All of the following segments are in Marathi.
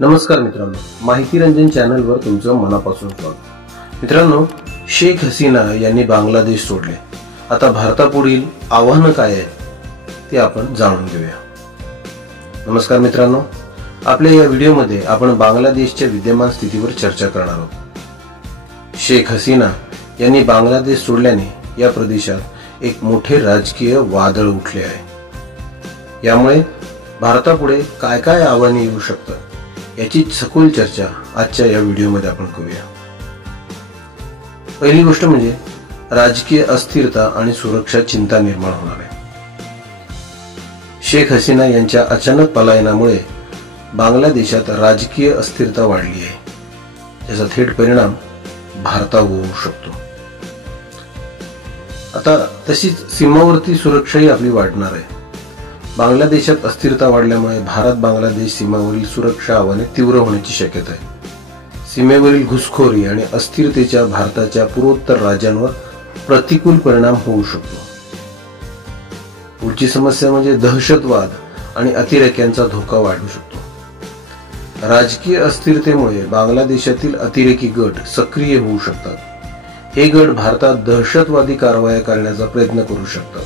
नमस्कार मित्रांनो, माहिती रंजन चॅनलवर तुमचं मनापासून स्वागत। मित्रांनो, शेख हसीना यांनी बांगलादेश सोडले। आता भारतापुढील आव्हानं काय आहेत ते आपण जाणून घेऊया। नमस्कार मित्रांनो, आपल्या या व्हिडिओमध्ये आपण बांगलादेशच्या विद्यमान स्थितीवर चर्चा करणार आहोत। शेख हसीना यांनी बांगलादेश सोडल्याने या प्रदेशात एक मोठे राजकीय वादळ उठले आहे। यामुळे भारतापुढे काय काय आव्हाने येऊ शकतात याची सखोल चर्चा आजच्या या व्हिडिओमध्ये आपण करूया। पहिली गोष्ट म्हणजे राजकीय अस्थिरता आणि सुरक्षा चिंता निर्माण होणार आहे। शेख हसीना यांच्या अचानक पलायनामुळे बांगलादेशात राजकीय अस्थिरता वाढली आहे, ज्याचा थेट परिणाम भारतावर होऊ शकतो। आता तशीच सीमावर्ती सुरक्षाही आपली वाढणार आहे। बांगलादेशात अस्थिरता वाढल्यामुळे भारत बांगलादेश सीमेवरील सुरक्षा आव्हाने तीव्र होण्याची शक्यता आहे। सीमेवरील घुसखोरी आणि अस्थिरतेचा भारताच्या पूर्वोत्तर राज्यांवर प्रतिकूल परिणाम होऊ शकतो। पुढची समस्या म्हणजे दहशतवाद आणि अतिरेक्यांचा धोका वाढू शकतो। राजकीय अस्थिरतेमुळे बांगलादेशातील अतिरेकी गट सक्रिय होऊ शकतात। हे गट भारतात दहशतवादी कारवाया करण्याचा प्रयत्न करू शकतात,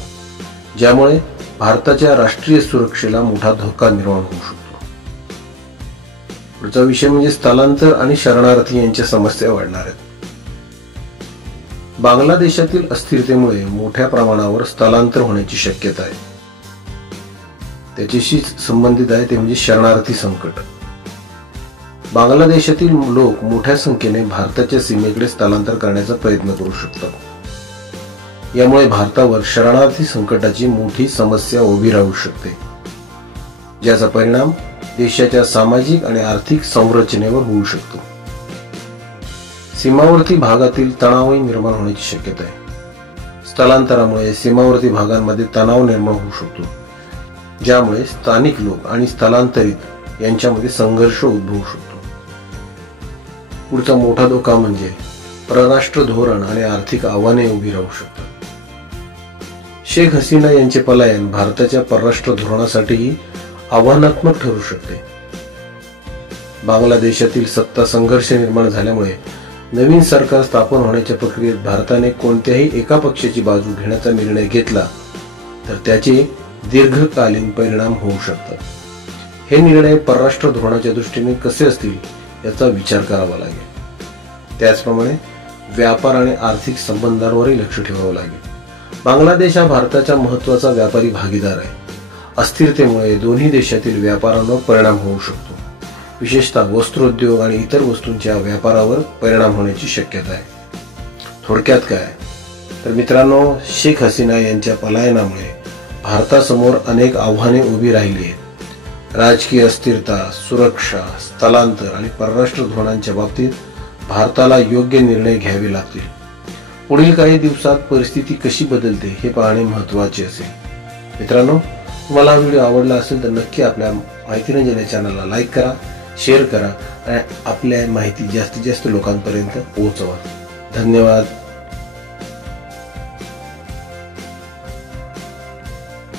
ज्यामुळे भारताच्या राष्ट्रीय सुरक्षेला मोठा धोका निर्माण होऊ शकतो। पुढचा विषय म्हणजे स्थलांतर आणि शरणार्थी यांच्या समस्या वाढणार आहेत। बांगलादेशातील अस्थिरतेमुळे मोठ्या प्रमाणावर स्थलांतर होण्याची शक्यता आहे। त्याच्याशी संबंधित आहे ते म्हणजे शरणार्थी संकट। बांगलादेशातील लोक मोठ्या संख्येने भारताच्या सीमेकडे स्थलांतर करण्याचा प्रयत्न करू शकतात। यामुळे भारतावर शरणार्थी संकटाची मोठी समस्या उभी राहू शकते, ज्याचा परिणाम देशाच्या सामाजिक आणि आर्थिक संरचनेवर होऊ शकतो। सीमावर्ती भागातील तणावही निर्माण होण्याची शक्यता आहे। स्थलांतरामुळे सीमावर्ती भागांमध्ये तणाव निर्माण होऊ शकतो, ज्यामुळे स्थानिक लोक आणि स्थलांतरित यांच्यामध्ये संघर्ष उद्भवू शकतो। पुढचा मोठा धोका म्हणजे परराष्ट्र धोरण आणि आर्थिक आव्हाने उभी राहू शकतात। शेख हसीना यांचे पलायन भारताच्या परराष्ट्र धोरणासाठीही आव्हानात्मक ठरू शकते। बांगलादेशातील सत्ता संघर्ष निर्माण झाल्यामुळे नवीन सरकार स्थापन होण्याच्या प्रक्रियेत भारताने कोणत्याही एका पक्षाची बाजू घेण्याचा निर्णय घेतला तर त्याचे दीर्घकालीन परिणाम होऊ शकतात। हे निर्णय परराष्ट्र धोरणाच्या दृष्टीने कसे असतील याचा विचार करावा लागेल। त्याचप्रमाणे व्यापार आणि आर्थिक संबंधांवरही लक्ष ठेवावं लागेल। बांगलादेश हा भारताचा महत्त्वाचा व्यापारी भागीदार आहे। अस्थिरतेमुळे दोन्ही देशातील व्यापारावर परिणाम होऊ शकतो। विशेषतः वस्त्रोद्योग आणि इतर वस्तूंच्या व्यापारावर परिणाम होण्याची शक्यता आहे। थोडक्यात काय तर मित्रांनो, शेख हसीना यांच्या पलायनामुळे भारतासमोर अनेक आव्हाने उभी राहिली आहेत। राजकीय अस्थिरता, सुरक्षा, स्थलांतर आणि परराष्ट्र धोरणांच्या बाबतीत भारताला योग्य निर्णय घ्यावे लागतील। पुढील काही दिवसात परिस्थिती कशी बदलते हे पाहणे महत्त्वाचे असेल। मित्रांनो, तुम्हाला हा व्हिडिओ आवडला असेल तर नक्की आपल्या माहिती रंजन या चॅनलला लाईक करा, शेअर करा आणि आपल्या माहिती जास्तीत जास्त लोकांपर्यंत पोहोचवा। धन्यवाद।